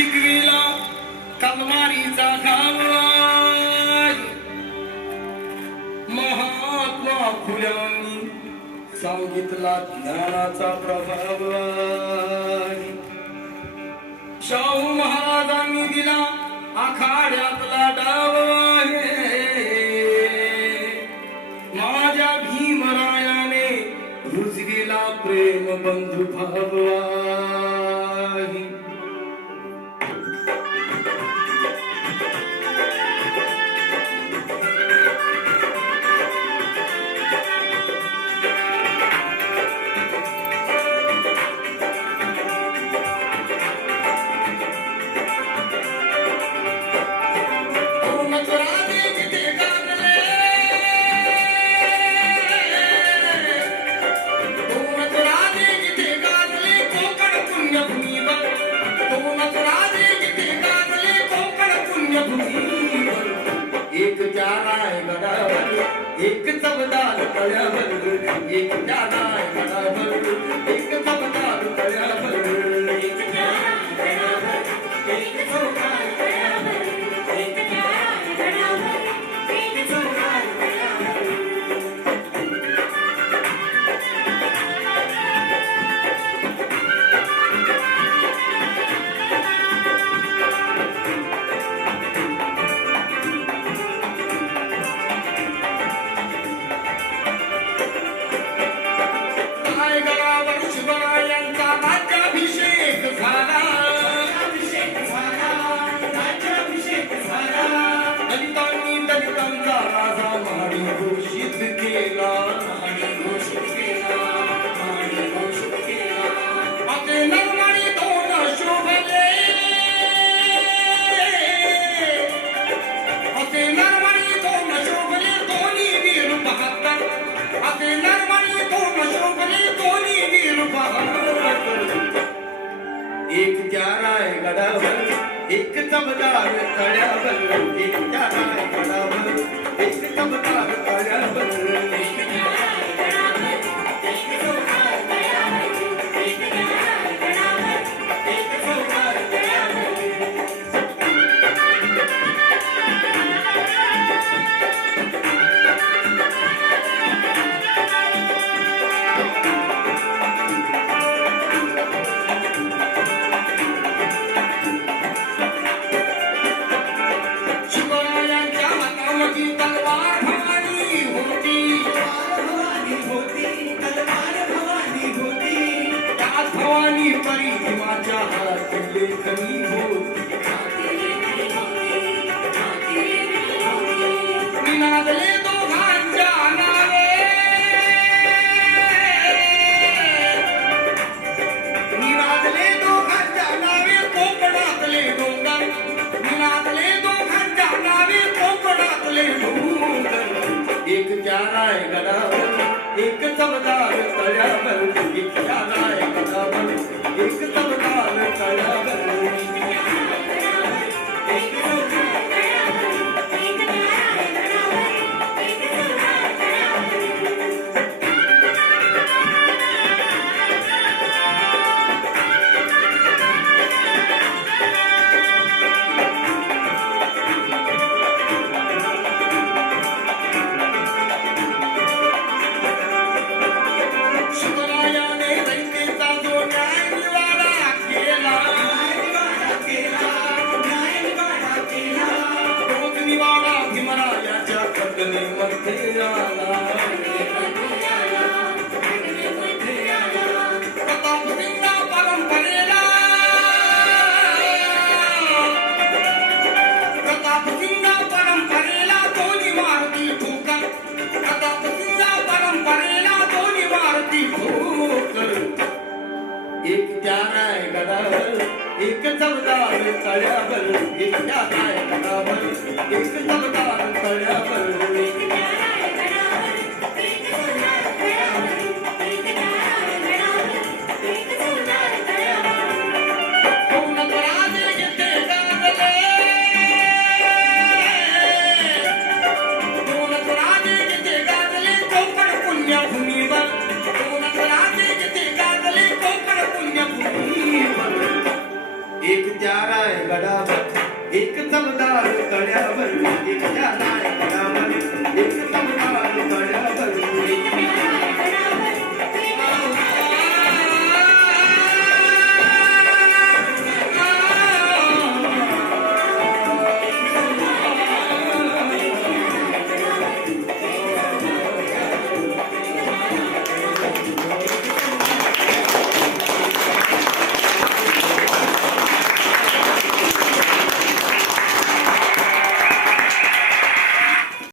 शिकविला तलवारीचा घाव महात्मा फुल्यांनी सांगितला ज्ञानाचा प्रभाव शाहू महाराजांनी दिला आखाड्यातला डाव माझ्या भीमरायाने रुजविला प्रेम बंधू भाव एक चमदार तळ्यावर एक जानाय गडावर एक चमदार तळ्यावर एक जानाय गडावर एक चौकार तळ्यावर एक जानाय गडावर एक चौकार तळ्यावर एक जानाय गडावर एक चमदार तळ्यावर एक जानाय गडावर एक चमदार तळ्यावर एक जानाय गडावर एक चौकार तळ्यावर एक जानाय गडावर एक चौकार तळ्यावर एक जानाय गडावर एक चमदार तळ्यावर एक जानाय गडावर एक चमदार तळ्यावर एक जानाय गडावर एक चमदार तळ्यावर एक जानाय गडावर एक चमदार तळ्यावर एक जानाय चमत्कार तळ्यावर एकट्या